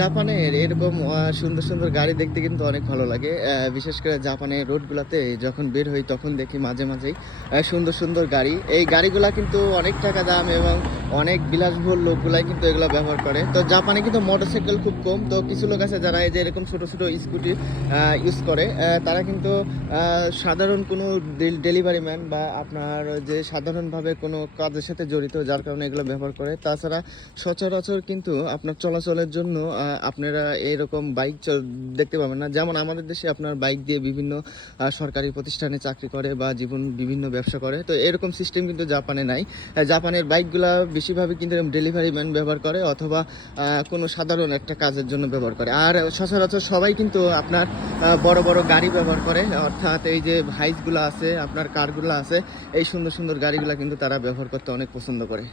জাপানের এরকম সুন্দর সুন্দর গাড়ি দেখতে কিন্তু অনেক ভালো লাগে। বিশেষ করে জাপানের রোডগুলোতে যখন বের হই তখন দেখি মাঝে মাঝেই সুন্দর সুন্দর গাড়ি। এই গাড়িগুলা কিন্তু অনেক টাকা দাম এবং অনেক বিলাসবহুল লোকগুলাই কিন্তু এগুলো ব্যবহার করে। তো জাপানে কিন্তু মোটরসাইকেল খুব কম। তো কিছু লোক আছে যারা এই যে এরকম ছোট ছোট স্কুটি ইউজ করে। তারা কিন্তু সাধারণ কোনো ডেলিভারি ম্যান বা আপনার যে সাধারণভাবে কোনো কাজের সাথে জড়িত, যার কারণে এগুলো ব্যবহার করে। তাছাড়া সচরাচর কিন্তু আপনার চলাচলের জন্য আপনারা এরকম বাইক দেখতে পাবেন না। যেমন আমাদের দেশে আপনার বাইক দিয়ে বিভিন্ন সরকারি প্রতিষ্ঠানে চাকরি করে বা বিভিন্ন ব্যবসা করে। তো এরকম সিস্টেম কিন্তু জাপানে নাই। জাপানের বাইকগুলা বেশিরভাগই কিন্তু ডেলিভারি ম্যান ব্যবহার করে অথবা কোনো সাধারণ একটা কাজের জন্য ব্যবহার করে। আর সচরাচর সবাই কিন্তু আপনার বড় বড় গাড়ি ব্যবহার করে, অর্থাৎ এই যে হাইসগুলো আছে, আপনার কারগুলো আছে, এই সুন্দর সুন্দর গাড়িগুলো কিন্তু তারা ব্যবহার করতে অনেক পছন্দ করে।